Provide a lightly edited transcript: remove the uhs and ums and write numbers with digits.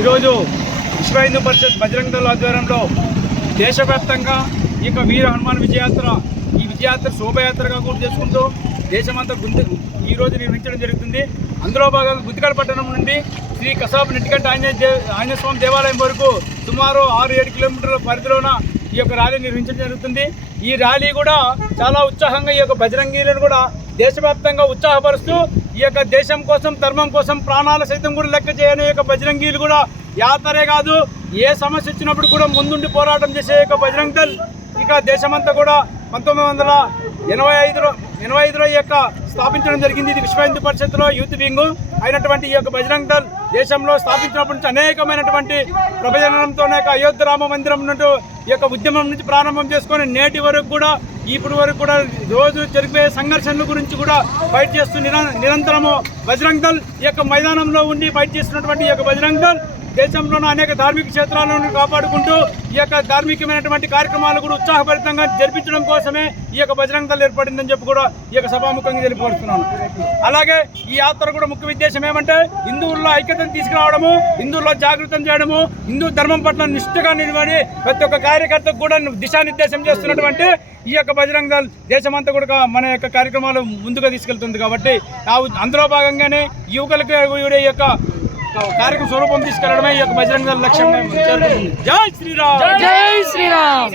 ఈరోజు విశ్వ హిందూ పరిషత్ బజరంగ దళ ఆధ్వర్యంలో దేశవ్యాప్తంగా ఈ యొక్క వీర హనుమాన్ విజయాత్ర ఈ విజయాత్ర శోభయాత్రగా కూడా చేసుకుంటూ దేశమంతా ఈరోజు నిర్వహించడం జరుగుతుంది. అందులో భాగంగా గుత్తికాడ పట్టణం నుండి శ్రీ కసాబ్ నెట్టిగంట ఆంజనేయ స్వామి దేవాలయం వరకు సుమారు 6-7 కిలోమీటర్ల పరిధిలోన ఈ యొక్క ర్యాలీ నిర్వహించడం జరుగుతుంది. ఈ ర్యాలీ కూడా చాలా ఉత్సాహంగా ఈ యొక్క బజరంగీలను కూడా దేశవ్యాప్తంగా ఉత్సాహపరుస్తూ ఈ యొక్క దేశం కోసం ధర్మం కోసం ప్రాణాల సైతం కూడా లెక్క చేయని యొక్క బజరంగీలు కూడా యాత్రే కాదు ఏ సమస్య వచ్చినప్పుడు కూడా ముందుండి పోరాటం చేసే యొక్క బజరంగ్ దళ్ ఇక దేశమంతా కూడా 1985లో ఈ యొక్క స్థాపించడం జరిగింది. ఇది విశ్వ హిందూ పరిషత్లో యూత్ వింగ్ అయినటువంటి ఈ యొక్క బజరంగ్ దళ్ దేశంలో స్థాపించినప్పటి నుంచి అనేకమైనటువంటి ప్రయోజనంతో అయోధ్య రామ మందిరం నుండి ఈ యొక్క ఉద్యమం నుంచి ప్రారంభం చేసుకొని నేటి వరకు కూడా ఇప్పటి వరకు కూడా రోజు జరిపే సంఘర్షణల గురించి కూడా ఫైట్ చేస్తూ నిరంతరము బజరంగ్ దళ్ ఈ యొక్క మైదానంలో ఉండి ఫైట్ చేస్తున్నటువంటి ఈ యొక్క బజరంగ్ దళ్ దేశంలోని అనేక ధార్మిక క్షేత్రాలను కాపాడుకుంటూ ఈ యొక్క ధార్మికమైనటువంటి కార్యక్రమాలు కూడా ఉత్సాహభరితంగా జరిపించడం కోసమే ఈ యొక్క బజరంగ్ దళ్ ఏర్పడిందని చెప్పి కూడా ఈ యొక్క సభాముఖంగా తెలియపరుస్తున్నాను. అలాగే ఈ యాత్ర కూడా ముఖ్య ఉద్దేశం ఏమంటే హిందువుల్లో ఐక్యతను తీసుకురావడము, హిందువుల్లో జాగృతం చేయడము, హిందూ ధర్మం పట్ల నిష్ఠగా నిలబడి ప్రతి ఒక్క కార్యకర్తకు కూడా దిశానిర్దేశం చేస్తున్నటువంటి ఈ యొక్క బజరంగ్ దళ్ దేశమంతా కూడా మన యొక్క కార్యక్రమాలు ముందుగా తీసుకెళ్తుంది. కాబట్టి అందులో భాగంగానే యువకులకు ఈ యొక్క కార్యక్రమ స్వరూపం తీసుకెళ్లడమే ఈ యొక్క బజరంగ దళ లక్ష్యంగా చేరుకుంటుంది. జై శ్రీరామ్.